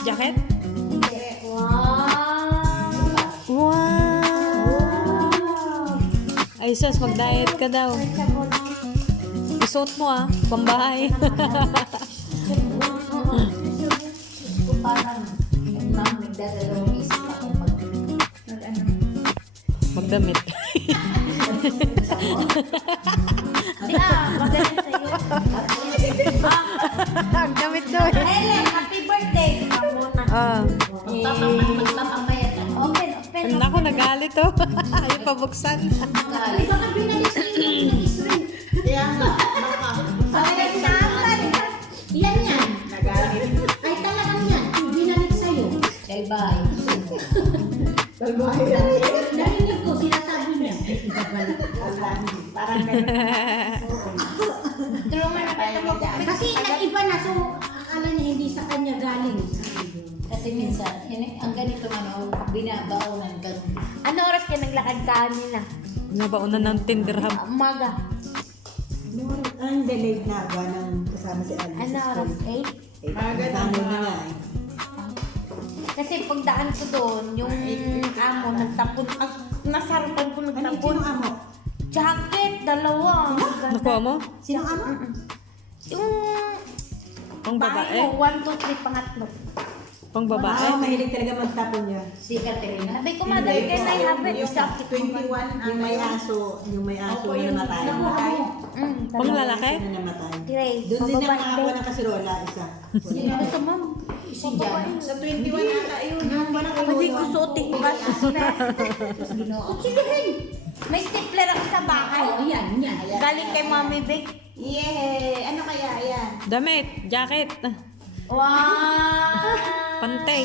Jacket? Wow! Wow! Ay, sus, mag-diet ka daw. Isuot mo ah, pambahay. Parang nagdadalawang isip ako Magdamit. magaling sa'yo. Ang damit daw eh. Helen, happy birthday! Ah. Magpapabayad ka. Open. Naku, nagalit oh. Ayaw pabuksan. Baka binalik sa'yo yung string. Kaya nga, Yan. Nagalit. Ay, talagang yan. Binalik sa'yo. Bye-bye. Narinig ko, sinasabi niya. parang Kasi nag-iba na, so akala niya hindi sa kanya galing. Kasi minsan, ang ganito binabaonan ka. Ano oras ka naglakad kanina? Nabaunan ng Tinderham. Umaga. ang delayed na ganang kasama si Alice. Ano oras? 8? Kasama na nga eh. Kasi pagdaan ko doon, yung amo nagtapon. Nasarapan ko Ano nagtapon. yung amo? Jacket, dalawa. Nakuha mo? Sino amo? Yung Pang babae? bahay mo, 1, 2, 3, pangatlo. Pang Ah, babae? mahilig talaga magtapon niya. Si Katerina. Sabi ko, mother, can I have it? Yung 21, yung may aso na namatay. Nakuha mo. Pang lalaki? Na namatay. Grace, Doon din pababa- ang nakakuha ng kasirola, isa. Gusto mo? Si Jan. Sa 21 ata yun. Hindi ko suotin ko ba? Sige, may stapler ako sa bahay. Oh, yan. Galing kay Mami Vic. Yay! Ano kaya yan? Damit, jacket. Wow! Pantay.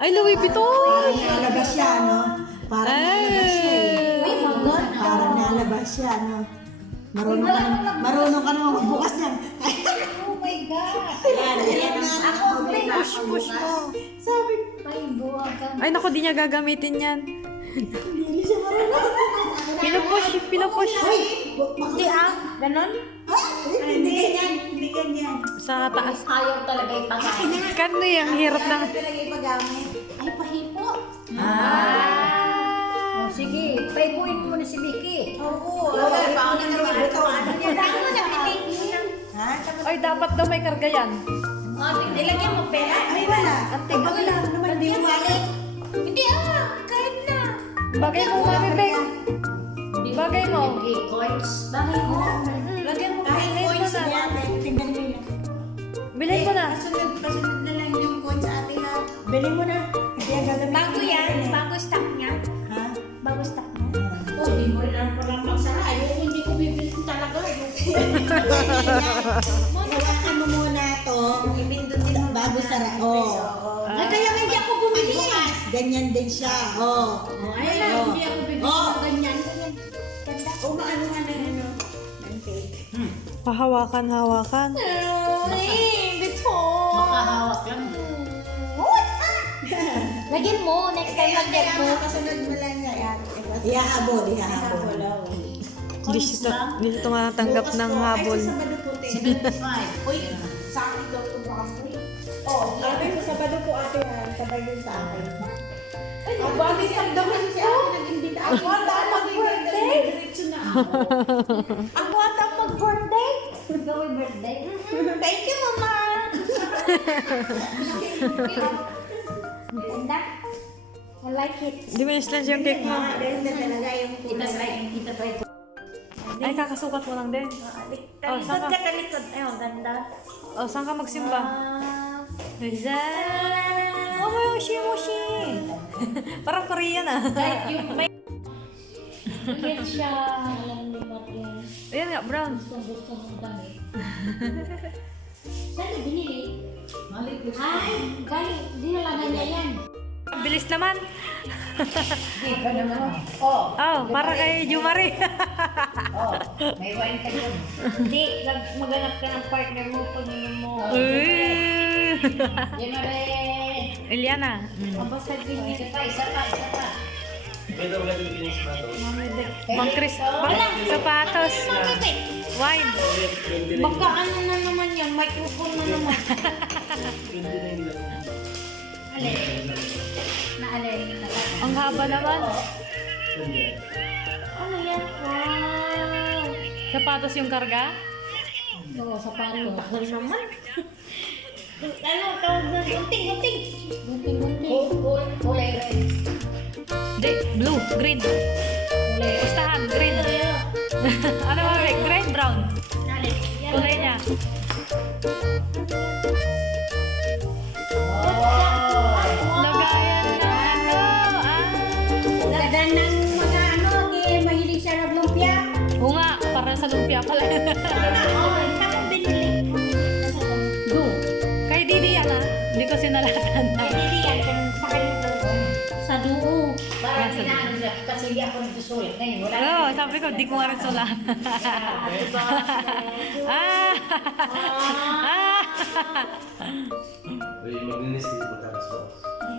Ay, Louis Vuitton! Parang nalabas siya, no? Parang nalabas siya eh. Uy, maganda. Parang nalabas siya, no? Marunong ka naman magbukas niyan. Oh my God! Ayan na. Ako, push mo. Sabi, Ay, buwag ka. Ay, naku, di niya gagamitin yan. hindi siya marunong. Pinupush. Hindi ganon? Hindi ganyan, hindi ganyan. Sa taas. Ayaw talaga ipagawa. Kano yung hirap na. Talaga ipagamit. Ay, pahipo. Oh, sige, paibuin mo na si Vicky. Oo. Wala pa ako ng Louis Vuitton. Saan mo napitin mo na? Ha? Ay, dapat daw may karga yan. Nilagyan mo pera? Ay, wala. Wala naman, hindi mo mali. Hindi kahit na. Bagay mo, Mami Bek. Bagay mo. Okay, coins. Bagay mo. Lagyan mo. Kahit Bilhin mo coins na. niya, tingnan mo yan. Bilhin mo na. Kasunod na lang yung coins sa atin ha. Bili mo na. Hindi ang gagawin. Bago yan? Bago stock niya? Ha? Bago stock niya? Oh, di mo rin ang parang magsara. Ayoko, hindi ko bibilhin talaga. Hawakan mo muna to. Ipindot din mo bago sara. Oh. Ay, kaya hindi ako bumili. Pagbukas, ganyan din siya. Oh. Ay, hindi ako bibilhin Oh. ng ganyan. O maano nga na ano. Ang cake. Pahawakan. Ay, bito. Makahawak lang. Lagyan mo. Next time lagyan mo. Kasunod mo lang na yan. Ihahabol. Hindi siya ito nga natanggap ng habol. Ay, sa Sabado po, te. 75. Uy, sa akin daw ito baka po. Oh, ate, sa Sabado po ate ha. Sabay din sa akin. Ay, bagay sa daman si ate nag-imbita. Ako ata mag-birthday. Diretso na ako. Ako ata mag-birthday. Gawin birthday. Thank you, Mama. Ganda. I like it. Di mo yung cake mo. Ganda talaga yung Kita try ko. Ay, kakasukat mo lang din. Oh, saan ka? Talikod. Ay, ang ganda. O, saan ka magsimba? Ah. Rizal! Oh, may moshi-moshi! Parang Korean ah. Kahit yung may... Ulit siya. Alam mo ba yan? Ayan nga, brown. Gusto mong damit. Saan na binili? Malik ko. Ay, galing. Dinalagan niya yan. Bilis naman. Hindi ka naman. Oh, Oh, para kay Jumari. oh. May wine ka dyan. Hindi, maghanap ka ng partner mo pag mo. Uy! Yan na rin. Eliana. Basta Isa pa, isa pa, isa pa. Pwede mo lagi pinispato. Mang Chris. Sapatos. Wine. baka ano na naman yan, microphone na naman. Hindi na yung lang. Alin? Na alin? Ang haba naman. Ano yan? Wow! Sapatos yung karga? Oo, sapatos. Takal naman. Ano, tawag na gunting. Kulay red. Hindi, blue, green. Pustahan, green. Ano ba, Vic? Green, brown. Alin? Kulay niya. Lagayan na ano. Ganda ng mga ano, mahilig siya naglumpia. Oo nga, para sa lumpia pala. Saan mo binili? Go. Kay Didi yan ah. Hindi ko sinalatan. Binili yan, kung sa kanya sa duo. Parang inaano siya, kasi hindi ako nagsusulit. Ngayon, wala. Oo, sabi ko, di ko nga rin sulat. Ah! Ah! Uy, maglinis dito matapos mo.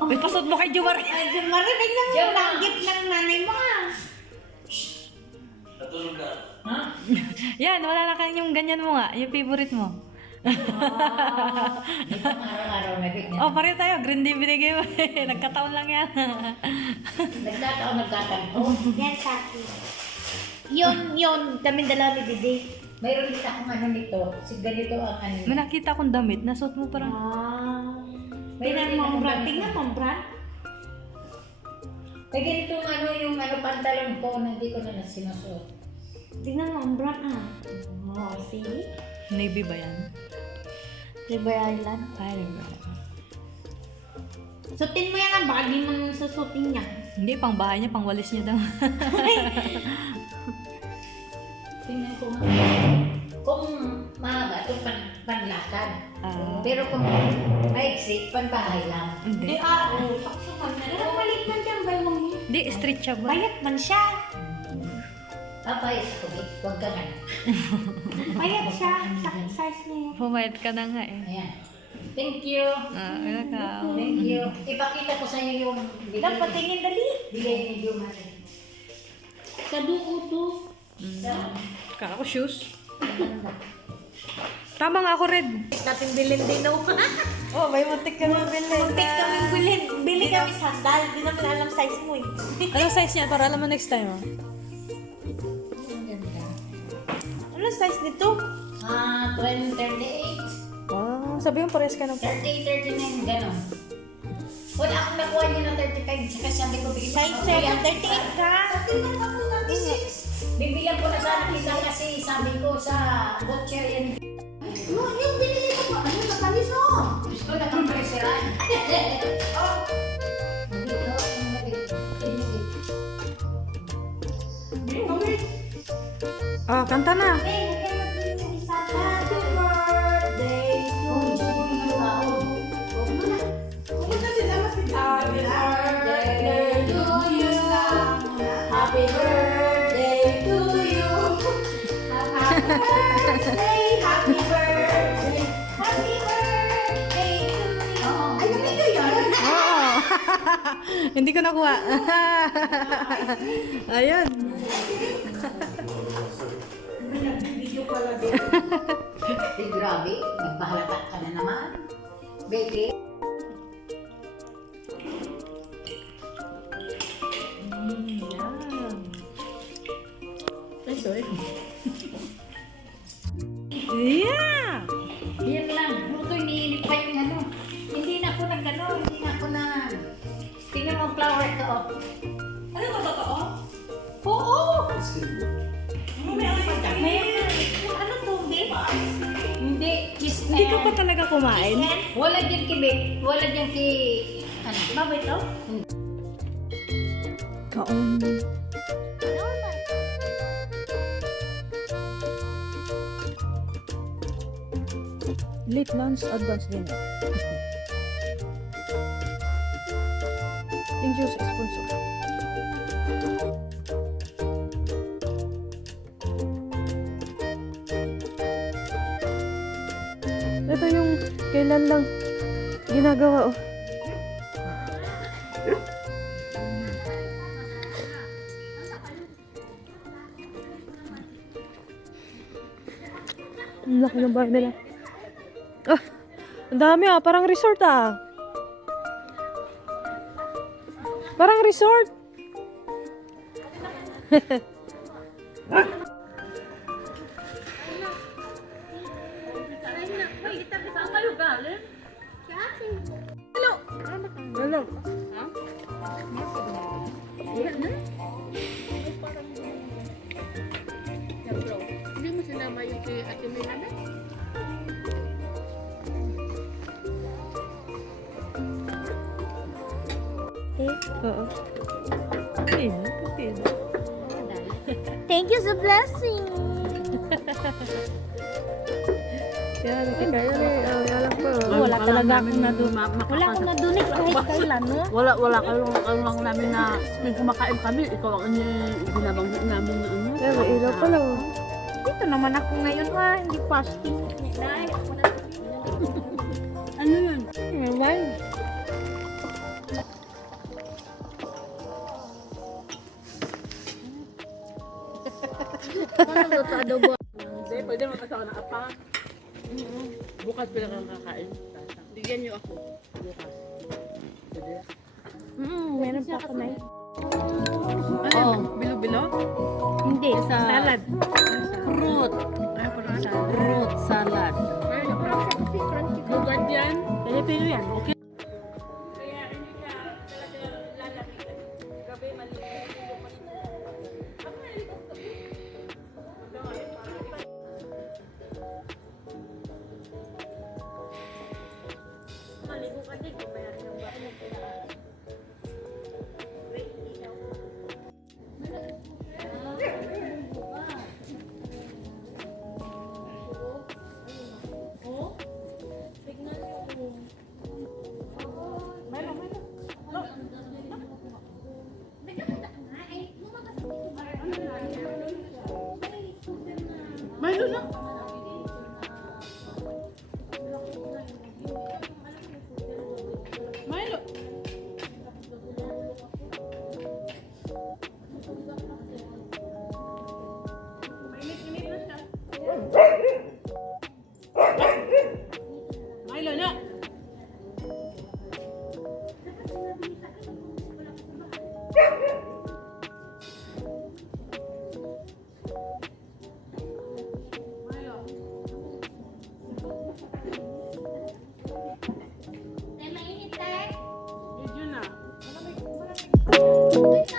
Uy, pasod mo kay Jumar. Marinig na mo, langgit ng nanay mo ah. Natulog ka. Yan, wala na kayong ganyan mo nga. Yung favorite mo. Hindi pa araw-araw na big Oh, pareho tayo. Green din binigay mo. Nagkataon lang yan. Nagkataon. Yan sa akin. Yun, kami dala ni Didi. Mayroon din akong ano nito. Si ganito ang ano. May nakita akong damit. Nasuot mo parang... Tingnan mo ang brand. Tingnan mo ang brand. May ganito ano yung ano pantalon ko na hindi ko na sinusuot. Tingnan mo ang brand ah. Oh, see? Navy ba yan? River Island. Ay, Navy ba? Sutin mo yan ah. Baka di mo susutin niya. Hindi, pang bahay niya, pang walis niya daw. Tingnan ko nga. Kung mahaba ito panlakad. Ah. Pero kung maiksi, panbahay lang. Hindi. Saksakan na. Pero malit man dyan ba yung Hindi, street siya ba? bayat man siya. Papayos ko, huwag ka nga. Bayat siya. Sa size niya. Pumayad ka na nga eh. Ayan. Thank you. Ah, welcome. Thank you. Ipakita ko sa iyo yung Dapat tingin dali. bigay ni Jumari. Sa duo to. Kala ko shoes. Tama nga ako, Red. Natin bilhin din no. Oh, may muntik ka na bilhin. Muntik kami bilhin. Bili kami sandal. Di naman alam size mo eh. Anong size niya? Para alam mo next time. Oh. Ang ganda. Ano size nito? 38. Oh, sabi mo pares ka ng... 38, 39, gano'n. Wala akong nakuha niyo ng 35, saka sabi ko, bigyan Size 7, 38 ka. Bibigyan ko na sana kita kasi sabi ko sa butcher yan. Yung binili ko pa. Ano nakalis oh? Gusto na kang preseran. Oh. Dito, ang mabit. Oh, kanta na. Happy birthday to you. Pumunta sila mas Happy birthday to you. Happy birthday to you. Happy birthday. Happy birthday. Happy birthday to you. Ay, nabigay yun. Oo. Hindi ko nakuha. Ayun. Ay, grabe. Nagbahalata ka na naman. Baby. Yeah! Yan lang. Luto, iniinit pa yung ano. Hindi na ako nag-ano. Hindi na ako na... Tingnan mo ang flower ko. Oh. Ano ba totoo? Oo. May Yung ano to, babe? Hindi. Kiss Hindi ka pa talaga kumain? Wala dyan kibit. Wala dyan ki... Ano? Babay to? Kaon. Late lunch, advance dinner. Thank you sa sponsor. Ito yung kailan lang ginagawa, oh. Ang laki ng bahay nila. Ah, ang dami ah. Parang resort ah. Parang resort. Hello. Hindi mo sinama yung si Ate May namin? Oo. Ayun, okay na. Thank you sa blessing. Yan, kaya na eh. Alam ko. Wala talaga akong nadun. Wala akong nadunik kahit kailan, no? Wala kayo lang namin na may kumakain kami. Ikaw ang binabanggit namin na ano. Pero ilaw pala oh. Dito naman ako ngayon, hindi fasting. Ano yun? May wine. Ano luto adobo? Hindi, pwede magkasama ng apa. Bukas pala kang kakain. Bigyan niyo ako. Bukas. Pwede. Meron pa ako na Ano yun? Bilo-bilo? Hindi, salad. Fruit. Ay, parang salad. Fruit salad. Lugad yan. Pilipino yan. Okay. Milo na. Milo. Milo na. Mainit, eh. Medyo na. Wait,